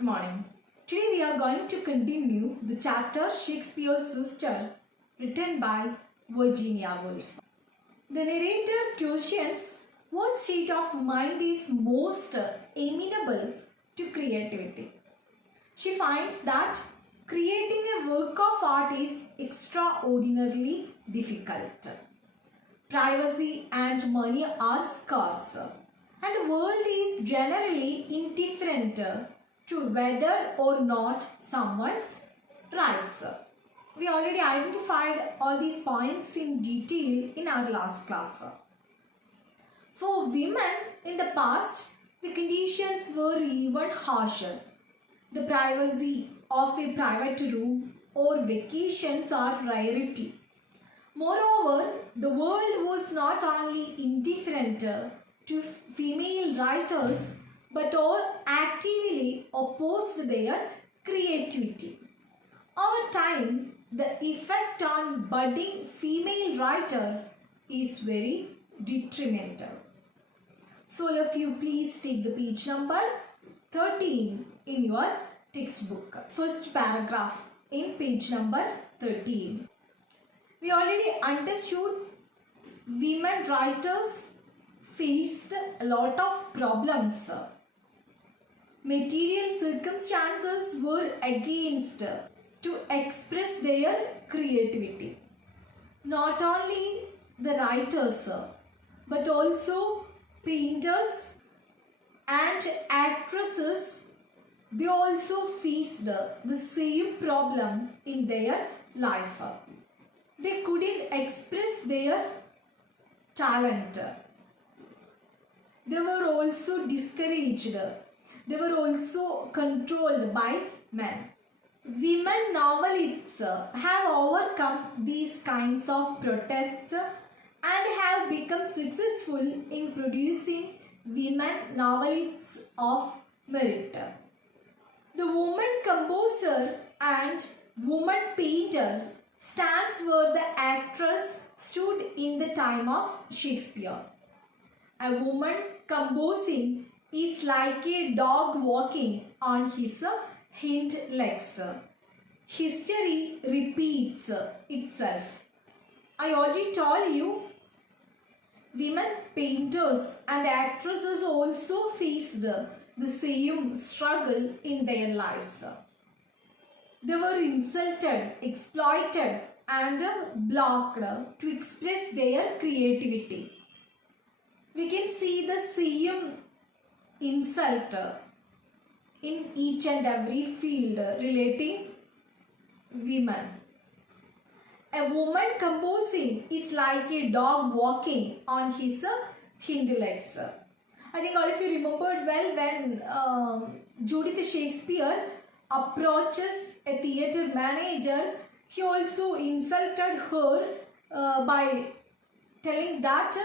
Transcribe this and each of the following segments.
Good morning. Today we are going to continue the chapter Shakespeare's Sister, written by Virginia Woolf. The narrator questions what state of mind is most amenable to creativity. She finds that creating a work of art is extraordinarily difficult. Privacy and money are scarce, and the world is generally indifferent to whether or not someone writes. We already identified all these points in detail in our last class. For women in the past, the conditions were even harsher. The privacy of a private room or vacations are rarity. Moreover, the world was not only indifferent to female writers but all actively opposed their creativity. Over time, the effect on budding female writer is very detrimental. So, if you please take the page number 13 in your textbook. First paragraph in page number 13. We already understood women writers faced a lot of problems. Material circumstances were against to express their creativity. Not only the writers but also painters and actresses, they also faced the same problem in their life. They couldn't express their talent. They were also discouraged. They were also controlled by men. Women novelists have overcome these kinds of protests and have become successful in producing women novelists of merit. The woman composer and woman painter stands where the actress stood in the time of Shakespeare. A woman composing is like a dog walking on his hind legs. History repeats itself. I already told you, women painters and actresses also faced the same struggle in their lives. They were insulted, exploited, and blocked to express their creativity. We can see the same insult in each and every field relating women. A woman composing is like a dog walking on his hind legs. I think all of you remembered well when Judith Shakespeare approaches a theatre manager, he also insulted her by telling that,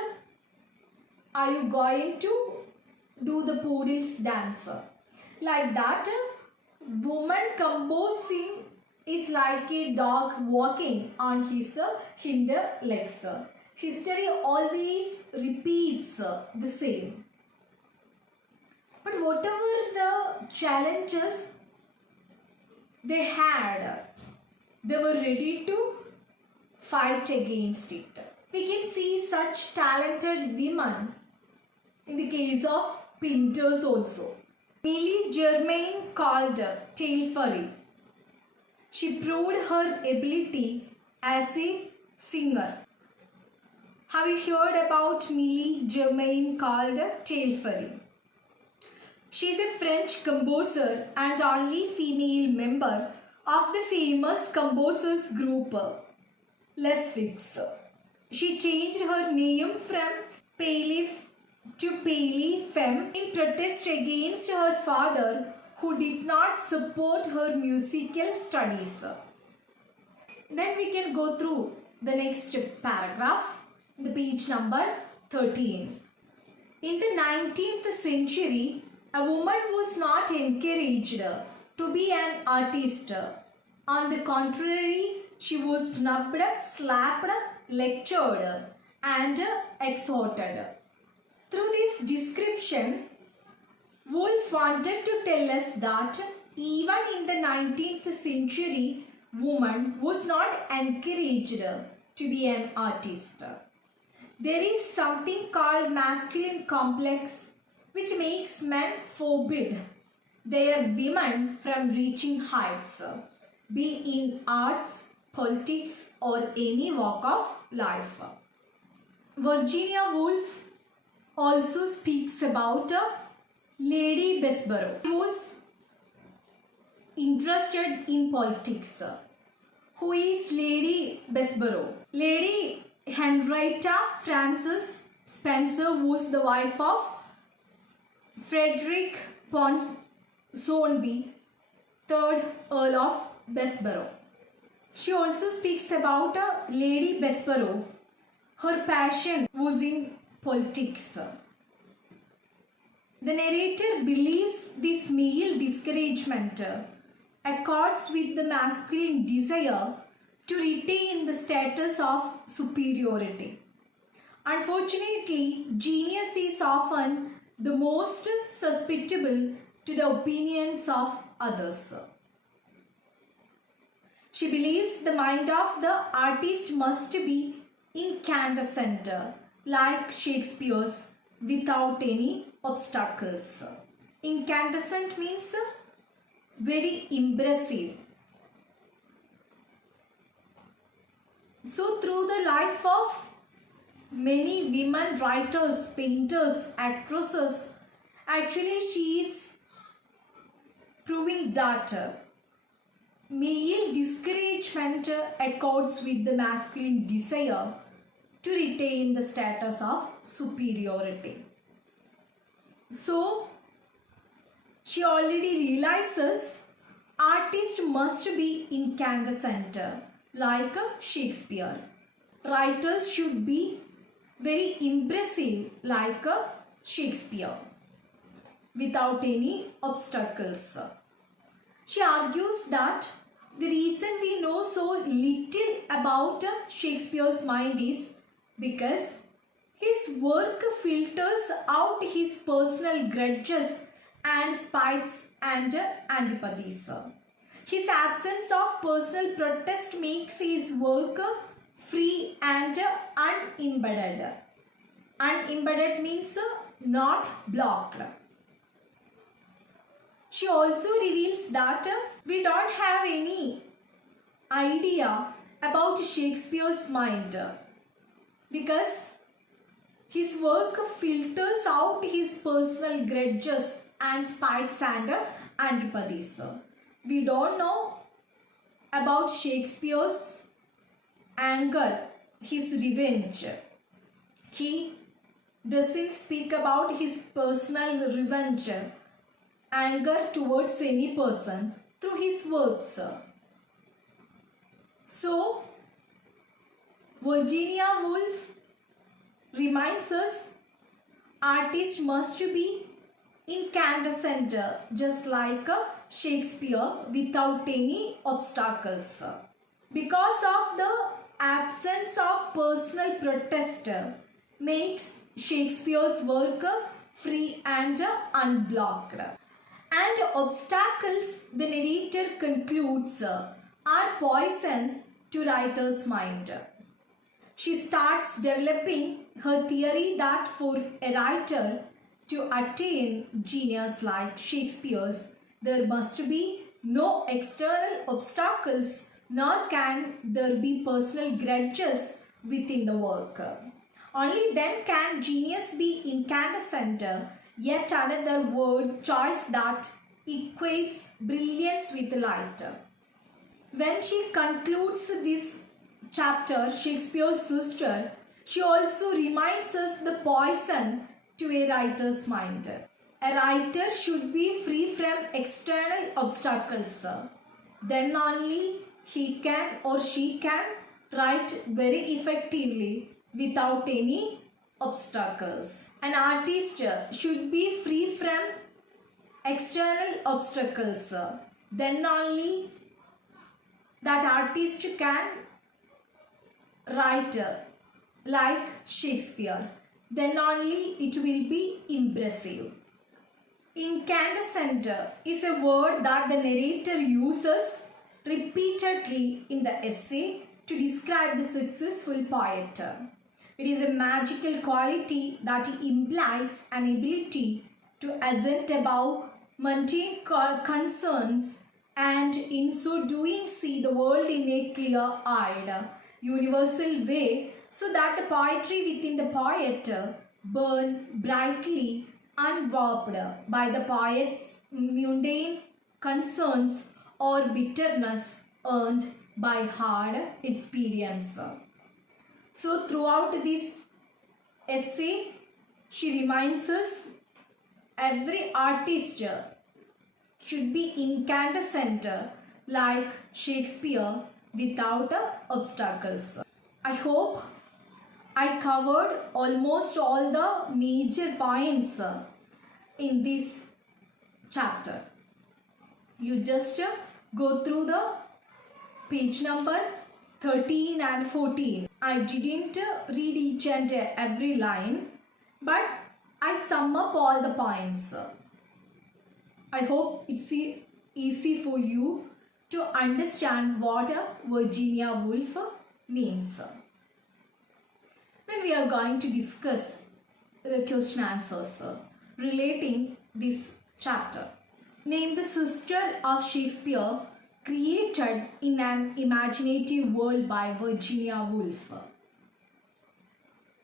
are you going to do the poodle's dance? Like that, woman composing is like a dog walking on his hind legs. History always repeats the same. But whatever the challenges they had, they were ready to fight against it. We can see such talented women in the case of painters also. Millie Germain called Tailfurry. She proved her ability as a singer. Have you heard about Millie Germain called Tailfurry? She is a French composer and only female member of the famous composers group Les Fix. She changed her name from Paley to Paley Femme in protest against her father, who did not support her musical studies. Then we can go through the next paragraph, the page number 13. In the 19th century, a woman was not encouraged to be an artist. On the contrary, she was snubbed, slapped, lectured, and exhorted. Through this description, Woolf wanted to tell us that even in the 19th century, woman was not encouraged to be an artist. There is something called masculine complex which makes men forbid their women from reaching heights, be in arts, politics or any walk of life. Virginia Woolf also speaks about Lady Bessborough. She was interested in politics. Who is Lady Bessborough? Lady Henrietta Frances Spencer was the wife of Frederick Ponsonby, 3rd Earl of Bessborough. She also speaks about Lady Bessborough. Her passion was in politics. The narrator believes this male discouragement accords with the masculine desire to retain the status of superiority. Unfortunately, genius is often the most susceptible to the opinions of others. She believes the mind of the artist must be incandescent, like Shakespeare's, without any obstacles. Incandescent means very impressive. So through the life of many women writers, painters, actresses, actually she is proving that male discouragement accords with the masculine desire to retain the status of superiority. So she already realizes artist must be incandescent like Shakespeare. Writers should be very impressive like Shakespeare without any obstacles. She argues that the reason we know so little about Shakespeare's mind is because his work filters out his personal grudges and spites and antipathies. His absence of personal protest makes his work free and unembedded. Unembedded means not blocked. She also reveals that we don't have any idea about Shakespeare's mind because his work filters out his personal grudges and spites and antipathies. We don't know about Shakespeare's anger, his revenge. He doesn't speak about his personal revenge, anger towards any person through his works. So, Virginia Woolf reminds us artists must be incandescent just like Shakespeare without any obstacles. Because of the absence of personal protest makes Shakespeare's work free and unblocked. And obstacles, the narrator concludes, are poison to writer's mind. She starts developing her theory that for a writer to attain genius like Shakespeare's, there must be no external obstacles, nor can there be personal grudges within the work. Only then can genius be incandescent, yet another word choice that equates brilliance with light. When she concludes this chapter, Shakespeare's sister, she also reminds us the poison to a writer's mind. A writer should be free from external obstacles. Then only he can or she can write very effectively without any obstacles. An artist should be free from external obstacles. Then only that artist can write like Shakespeare. Then only it will be impressive. Incandescent is a word that the narrator uses repeatedly in the essay to describe the successful poet. It is a magical quality that implies an ability to ascend above mundane concerns and in so doing see the world in a clear-eyed, universal way, so that the poetry within the poet burn brightly unwarped by the poet's mundane concerns or bitterness earned by hard experience. So throughout this essay, she reminds us every artist should be incandescent like Shakespeare without obstacles. I hope I covered almost all the major points in this chapter. You just go through the page number 13 and 14. I didn't read each and every line, but I sum up all the points. I hope it's easy for you to understand what Virginia Woolf means. Then we are going to discuss the question answers relating this chapter. Name the sister of Shakespeare created in an imaginative world by Virginia Woolf.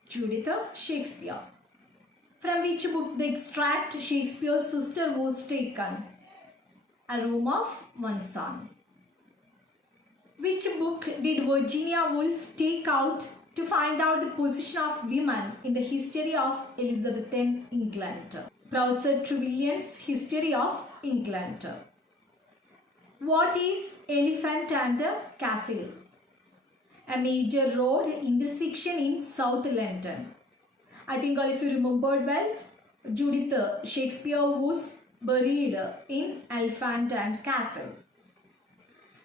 Judith Shakespeare. From which book the extract Shakespeare's sister was taken? A Room of One Son. Which book did Virginia Woolf take out to find out the position of women in the history of Elizabethan England? Professor Trevelyan's History of England. What is Elephant and Castle? A major road intersection in South London. I think all of you remembered well, Judith Shakespeare was buried in Elephant and Castle.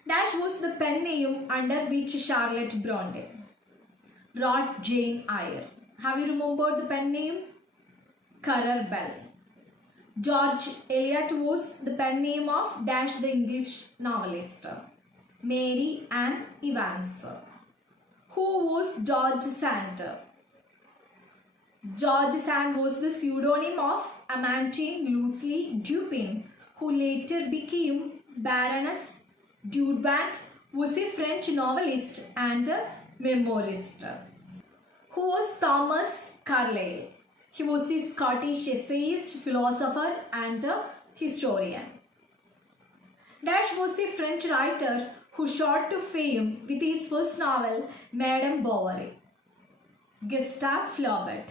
Dash was the pen name under which Charlotte Bronte wrote Jane Eyre. Have you remembered the pen name? Currer Bell. George Eliot was the pen name of Dash the English novelist. Mary Ann Evans. Who was George Sand? George Sand was the pseudonym of Amandine Lucy Dupin, who later became Baroness Dudevant, was a French novelist and memoirist. Who was Thomas Carlyle? He was a Scottish essayist, philosopher and historian. Dash was a French writer who shot to fame with his first novel, Madame Bovary. Gustave Flaubert.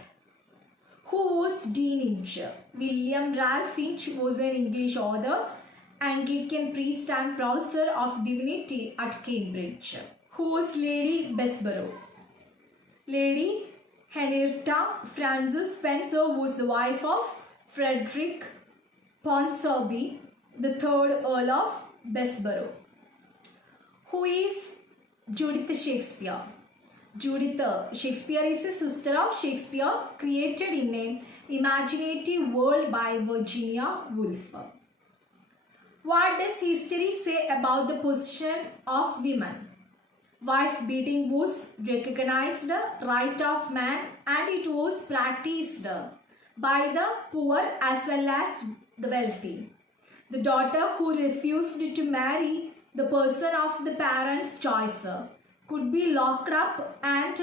Who was Dean Inch? William Ralph Inch was an English author, Anglican priest and professor of divinity at Cambridge. Who was Lady Bessborough? Lady Henrietta Frances Spencer was the wife of Frederick Ponsonby, the third Earl of Bessborough. Who is Judith Shakespeare? Judith Shakespeare is a sister of Shakespeare, created in an imaginative world by Virginia Woolf. What does history say about the position of women? Wife beating was recognized right of man, and it was practiced by the poor as well as the wealthy. The daughter who refused to marry the person of the parents' choice could be locked up and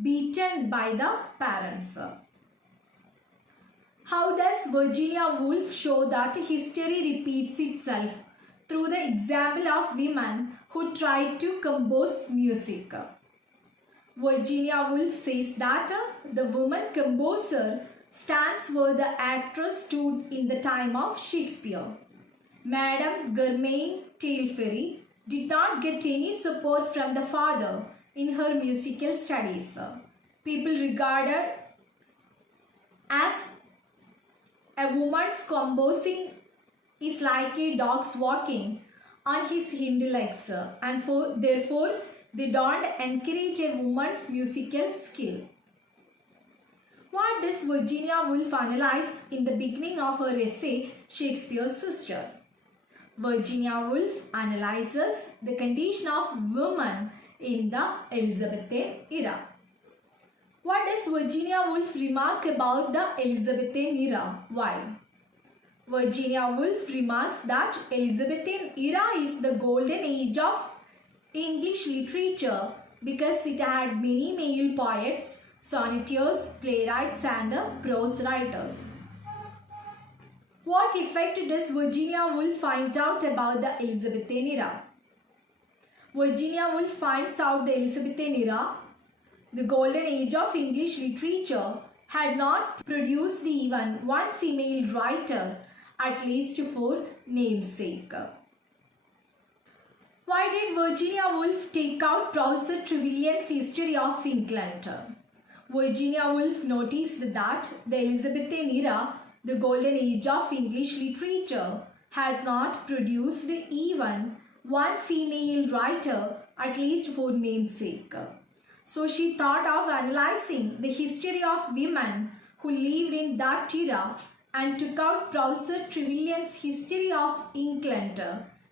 beaten by the parents. How does Virginia Woolf show that history repeats itself? Through the example of women who tried to compose music. Virginia Woolf says that the woman composer stands where the actress stood in the time of Shakespeare. Madame Germaine Tailleferry did not get any support from the father in her musical studies. People regarded as a woman's composing is like a dog's walking on his hind legs, and therefore they don't encourage a woman's musical skill. What does Virginia Woolf analyze in the beginning of her essay, Shakespeare's Sister? Virginia Woolf analyzes the condition of women in the Elizabethan era. What does Virginia Woolf remark about the Elizabethan era? Why? Virginia Woolf remarks that Elizabethan era is the golden age of English literature because it had many male poets, sonneteers, playwrights and prose writers. What effect does Virginia Woolf find out about the Elizabethan era? Virginia Woolf finds out the Elizabethan era, the golden age of English literature, had not produced even one female writer, at least for namesake. Why did Virginia Woolf take out Professor Trevelyan's History of England? Virginia Woolf noticed that the Elizabethan era, the golden age of English literature, had not produced even one female writer, at least for namesake. So she thought of analyzing the history of women who lived in that era and took out Professor Trevelyan's History of England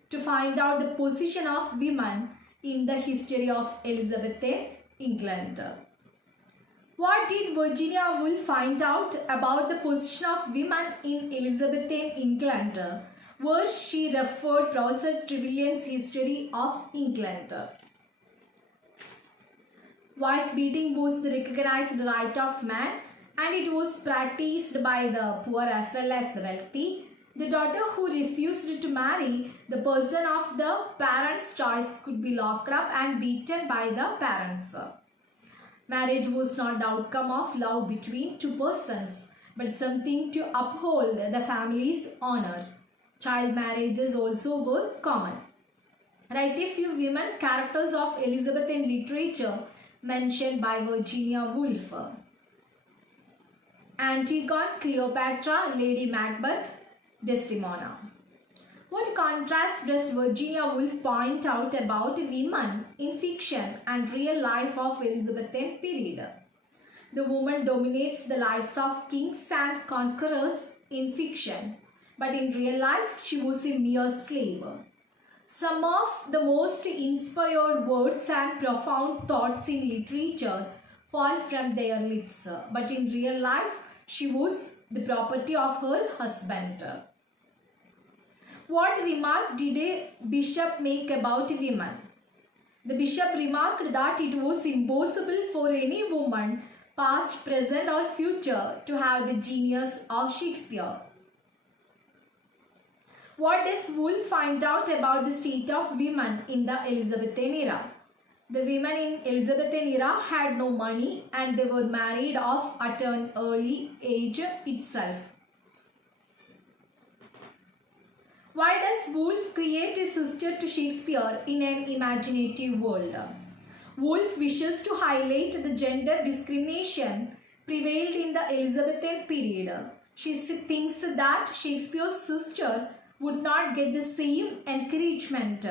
to find out the position of women in the history of Elizabethan England. What did Virginia Woolf find out about the position of women in Elizabethan England, where she referred Professor Trevelyan's History of England? Wife beating was the recognized right of man, and it was practiced by the poor as well as the wealthy. The daughter who refused to marry the person of the parents' choice could be locked up and beaten by the parents. Marriage was not the outcome of love between two persons, but something to uphold the family's honor. Child marriages also were common. Write a few women characters of Elizabethan literature mentioned by Virginia Woolf. Antigone, Cleopatra, Lady Macbeth, Desdemona. What contrast does Virginia Woolf point out about women in fiction and real life of Elizabethan period? The woman dominates the lives of kings and conquerors in fiction, but in real life she was a mere slave. Some of the most inspired words and profound thoughts in literature fall from their lips, but in real life she was the property of her husband. What remark did a bishop make about women? The bishop remarked that it was impossible for any woman, past, present or future, to have the genius of Shakespeare. What does Woolf find out about the state of women in the Elizabethan era? The women in Elizabethan era had no money and they were married off at an early age itself. Why does Woolf create a sister to Shakespeare in an imaginative world? Woolf wishes to highlight the gender discrimination prevailed in the Elizabethan period. She thinks that Shakespeare's sister would not get the same encouragement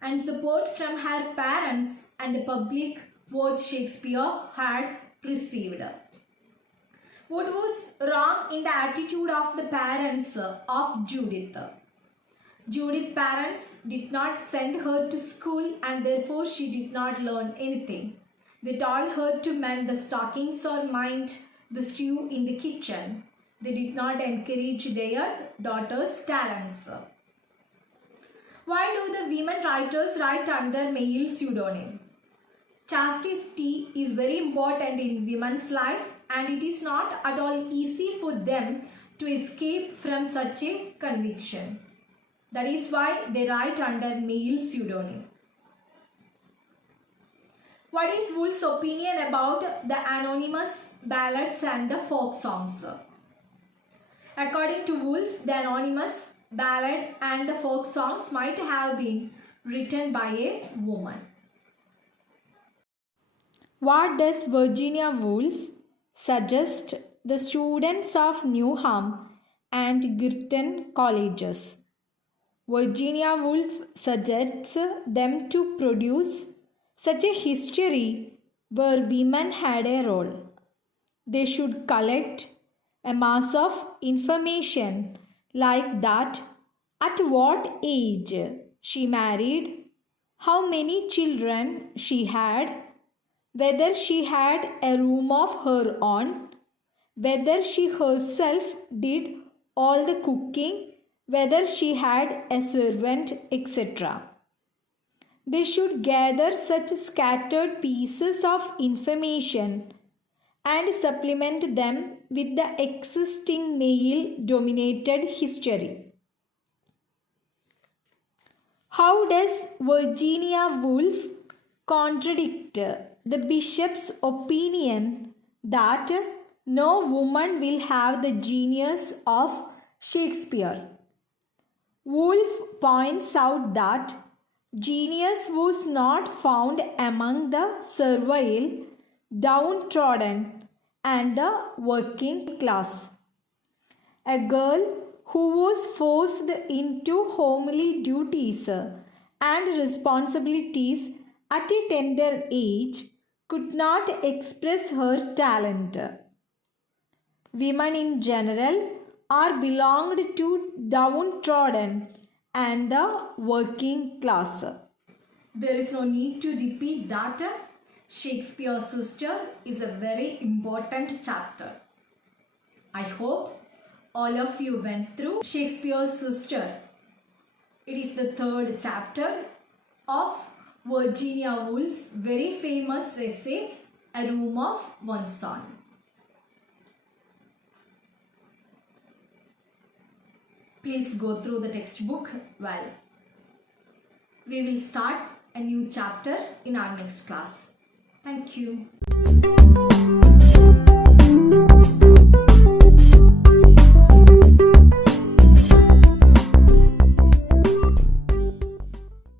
and support from her parents and the public what Shakespeare had received. What was wrong in the attitude of the parents of Judith? Judith's parents did not send her to school and therefore she did not learn anything. They told her to mend the stockings or mind the stew in the kitchen. They did not encourage their daughters' talents. Why do the women writers write under male pseudonym? Chastity is very important in women's life and it is not at all easy for them to escape from such a conviction. That is why they write under male pseudonym. What is Woolf's opinion about the anonymous ballads and the folk songs? According to Woolf, the anonymous ballad and the folk songs might have been written by a woman. What does Virginia Woolf suggest the students of Newham and Girton colleges? Virginia Woolf suggests them to produce such a history where women had a role. They should collect a mass of information like that: at what age she married, how many children she had, whether she had a room of her own, whether she herself did all the cooking, whether she had a servant, etc. They should gather such scattered pieces of information and supplement them with the existing male dominated history. How does Virginia Woolf contradict the bishop's opinion that no woman will have the genius of Shakespeare? Woolf points out that genius was not found among the servile, downtrodden, and the working class. A girl who was forced into homely duties and responsibilities at a tender age could not express her talent. Women in general are belonged to downtrodden and the working class. There is no need to repeat that. Shakespeare's Sister is a very important chapter. I hope all of you went through Shakespeare's Sister. It is the third chapter of Virginia Woolf's very famous essay, A Room of One's Own. Please go through the textbook well. We will start a new chapter in our next class. Thank you.